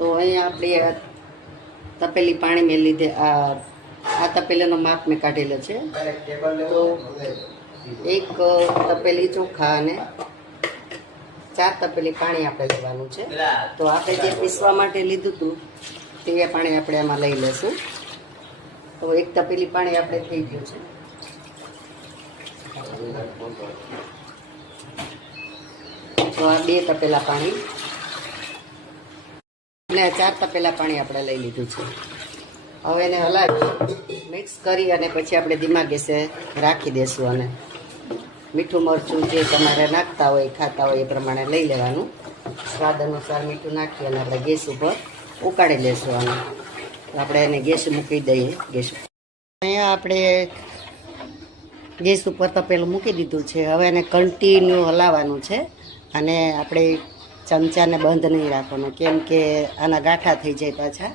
તો અહીંયા આપણે તપેલી પાણી મેં લીધે આ તપેલીનો માપ મેં કાઢેલો છે. તો એક તપેલી ચોખા અને 4 તપેલી પાણી આપણે લેવાનું છે. તો આપણે જે પીસવા માટે લીધું હતું તે પાણી આપણે એમાં લઈ લેશું. તો એક તપેલી પાણી આપણે થઈ ગયું છે. તો આ 2 તપેલા પાણી અને 4 તપેલા પાણી આપણે લઈ લીધું છે. હવે એને હલાવી મિક્સ કરી અને પછી આપણે ધીમા ગેસે રાખી દઈશું. અને મીઠું મરચું જે તમારે નાખતા હોય ખાતા હોય એ પ્રમાણે લઈ લેવાનું. સ્વાદ અનુસાર મીઠું નાખી અને આપણે ગેસ ઉપર ઉકાળી લેશું. અને આપણે એને ગેસ મૂકી દઈએ. અહીંયા આપણે ગેસ ઉપર તપેલું મૂકી દીધું છે. હવે એને કન્ટિન્યુ હલાવવાનું છે. અને આપણે ચમચાને બંધ નહીં રાખવાનો, કેમ કે આના ગાંઠા થઈ જાય પાછા.